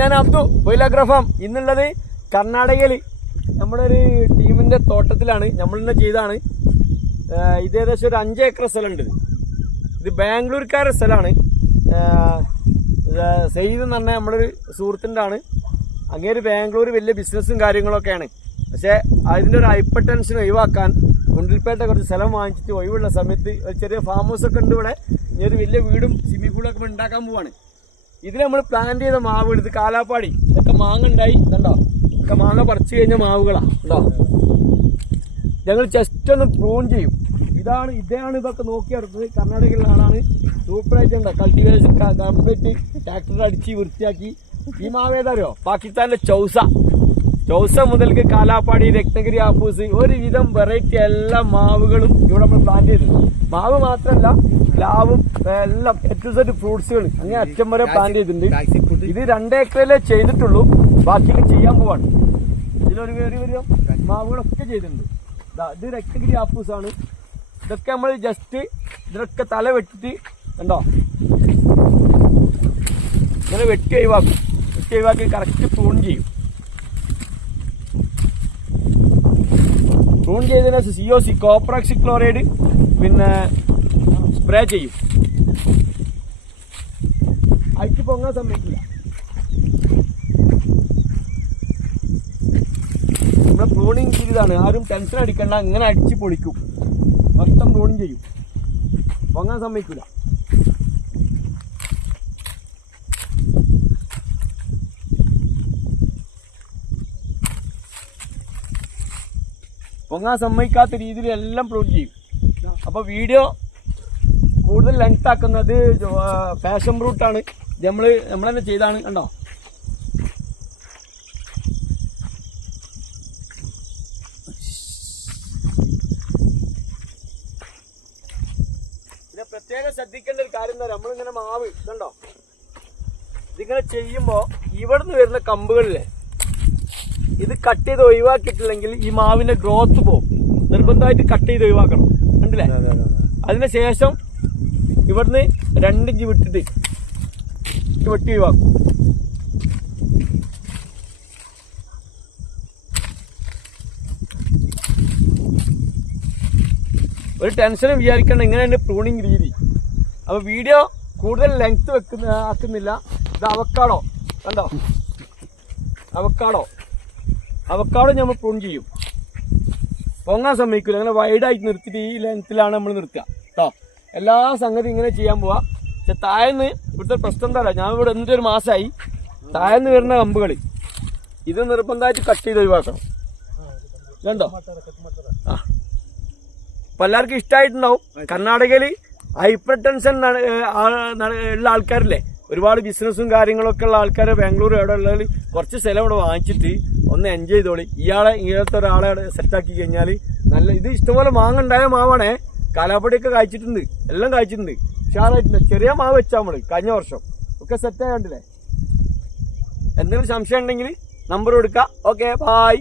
ഞാൻ അബ്ദു വൈലാഗ്രഫാം. ഇന്നുള്ളത് കർണാടകയിൽ നമ്മുടെ ഒരു ടീമിന്റെ തോട്ടത്തിലാണ്. നമ്മൾ തന്നെ ചെയ്താണ്. ഇത് ഏകദേശം ഒരു 5 ഏക്കർ സ്ഥലമുണ്ട്. ഇത് ബാംഗ്ലൂർക്കാരുടെ സ്ഥലമാണ്. സെയ്ദ് എന്ന് പറഞ്ഞാൽ നമ്മുടെ ഒരു സുഹൃത്തിൻ്റെ ആണ്. അങ്ങേര് ബാംഗ്ലൂർ വലിയ ബിസിനസ്സും കാര്യങ്ങളൊക്കെയാണ്. പക്ഷേ അതിൻ്റെ ഒരു ഹൈപ്പർ ടെൻഷൻ ഒഴിവാക്കാൻ ഗുണ്ടിൽപേട്ട കുറച്ച് സ്ഥലം വാങ്ങിച്ചിട്ട് ഒഴിവുള്ള സമയത്ത് ഒരു ചെറിയ ഫാം ഹൗസ് ഒക്കെ ഉണ്ട് ഇവിടെ. ഇനി ഒരു വലിയ വീടും സ്വിമ്മിംഗ് പൂളൊക്കെ ഉണ്ടാക്കാൻ പോവാണ്. ഇതിൽ നമ്മൾ പ്ലാൻ ചെയ്ത മാവ് എടുത്ത് കാലാപ്പാടി ഇതൊക്കെ മാങ്ങ ഉണ്ടായി ഇതുണ്ടോ, ഒക്കെ മാങ്ങ പറിച്ചു കഴിഞ്ഞ മാവുകളാണ് ഉണ്ടോ. ഞങ്ങൾ ജസ്റ്റ് ഒന്ന് പ്രൂൺ ചെയ്യും. ഇതാണ് ഇതൊക്കെ നോക്കിയെടുത്തത്. കർണാടകയിലുള്ള ആളാണ്. സൂപ്പറായിട്ട് ഉണ്ടോ കൾട്ടിവേഷൻ കംപ്ലീറ്റ് ട്രാക്ടർ അടിച്ച് വൃത്തിയാക്കി. ഈ മാവ് ഏതാറിയോ? പാകിസ്ഥാനിലെ ചൗസ മുതൽക്ക് കാലാപ്പാടി, രത്നഗിരി, ആപ്പൂസ്, ഒരുവിധം വെറൈറ്റി എല്ലാ മാവുകളും ഇവിടെ നമ്മൾ പ്ലാൻ ചെയ്തു. മാവ് മാത്രമല്ല പ്ലാവും എല്ലാം എ ഫ്രൂട്ട്സുകൾ അങ്ങനെ അറ്റം വരെ പ്ലാൻ ചെയ്തിട്ടുണ്ട്. ഇത് 2 ഏക്കറിലേ ചെയ്തിട്ടുള്ളൂ, ബാക്കിയൊക്കെ ചെയ്യാൻ പോവാണ്. ഇതിലൊരു മാവുകളൊക്കെ ചെയ്തിട്ടുണ്ട്. ഇത് രത്നഗിരി ആപ്പൂസാണ്. ഇതൊക്കെ നമ്മൾ ജസ്റ്റ് ഇതിലൊക്കെ തല വെട്ടിട്ട് കണ്ടോ ഇങ്ങനെ വെട്ടി ഒഴിവാക്കി കറക്റ്റ് പ്രൂൺ ചെയ്യും. പ്രൂൺ ചെയ്തതിന് COC കോപ്രാക്സി ക്ലോറൈഡ് പിന്നെ സ്പ്രേ ചെയ്യും. അടിച്ച് പൊങ്ങാൻ സമ്മതിക്കില്ല. നമ്മുടെ പ്രൂണിങ് ചെയ്തതാണ്. ആരും ടെൻഷൻ അടിക്കണ്ട. ഇങ്ങനെ അടിച്ച് പൊളിക്കും. മൊത്തം പ്രൂണിങ് ചെയ്യും. പൊങ്ങാൻ സമ്മതിക്കില്ല. പൊങ്ങാൻ സമ്മതിക്കാത്ത രീതിയിൽ എല്ലാം പ്രൂൺ ചെയ്യും. അപ്പോൾ വീഡിയോ കൂടുതൽ ലെങ്ത് ആക്കുന്നത് പാഷൻ ഫ്രൂട്ടാണ്. ഇത് നമ്മൾ തന്നെ ചെയ്താണ് കണ്ടോ. പിന്നെ പ്രത്യേകം ശ്രദ്ധിക്കേണ്ട ഒരു കാര്യം എന്താ, നമ്മളിങ്ങനെ മാവ് ഇതുണ്ടോ, ഇതിങ്ങനെ ചെയ്യുമ്പോൾ ഇവിടുന്ന് വരുന്ന കമ്പുകളിലെ ഇത് കട്ട് ചെയ്ത് ഒഴിവാക്കിയിട്ടില്ലെങ്കിൽ ഈ മാവിന്റെ ഗ്രോത്ത് പോകും. നിർബന്ധമായിട്ട് കട്ട് ചെയ്ത് ഒഴിവാക്കണം. കണ്ടില്ലേ? അതിനുശേഷം ഇവിടുന്ന് 2 ഇഞ്ച് വിട്ടിട്ട് വെട്ടി ഒഴിവാക്കും. ഒരു ടെൻഷനും വിചാരിക്കേണ്ട. ഇങ്ങനെയാണ് പ്രൂണിങ് രീതി. അപ്പോൾ വീഡിയോ കൂടുതൽ ലെങ്ത് ആക്കുന്നില്ല. ഇത് അവക്കാടോ കണ്ടോ, അവക്കാടോ നമ്മൾ പ്രൂൺ ചെയ്യും. പൊങ്ങാൻ സമ്മതിക്കില്ല. അങ്ങനെ വൈഡായിട്ട് നിർത്തിയിട്ട് ഈ ലെങ്ത്തിലാണ് നമ്മൾ നിർത്തുക കേട്ടോ. എല്ലാ സംഗതി ഇങ്ങനെ ചെയ്യാൻ പോവാ. പക്ഷെ താഴെന്ന് ഇവിടുത്തെ പ്രശ്നം എന്താ, ഞാൻ ഇവിടെ എന്നിട്ടൊരു മാസമായി. താഴെന്ന് വരുന്ന കമ്പുകൾ ഇത് നിർബന്ധമായിട്ട് കട്ട് ചെയ്ത് ഒഴിവാക്കണം. കണ്ടോ? അപ്പം എല്ലാവർക്കും ഇഷ്ടമായിട്ടുണ്ടാവും. കർണാടകയിൽ ഹൈപ്പർ ടെൻഷൻ ഉള്ള ആൾക്കാരില്ലേ, ഒരുപാട് ബിസിനസ്സും കാര്യങ്ങളൊക്കെ ഉള്ള ആൾക്കാർ ബാംഗ്ലൂർ എവിടെ ഉള്ളവർ കുറച്ച് സ്ഥലം ഇവിടെ വാങ്ങിച്ചിട്ട് ഒന്ന് എൻജോയ് ചെയ്തോളി. ഇങ്ങനത്തെ ഒരാളെ സെറ്റാക്കി കഴിഞ്ഞാൽ നല്ല ഇത് ഇഷ്ടംപോലെ മാങ്ങ ഉണ്ടായ മാവാണേ. കാലാപ്പടിയൊക്കെ കായ്ച്ചിട്ടുണ്ട്, എല്ലാം കായ്ച്ചിട്ടുണ്ട്, ഉഷാറായിട്ടുണ്ട്. ചെറിയ മാവ് വെച്ചാൽ നമ്മൾ കഴിഞ്ഞ വർഷം ഒക്കെ സെറ്റായി കണ്ടില്ലേ. എന്തെങ്കിലും സംശയം ഉണ്ടെങ്കിൽ നമ്പർ കൊടുക്കുക. Okay, bye.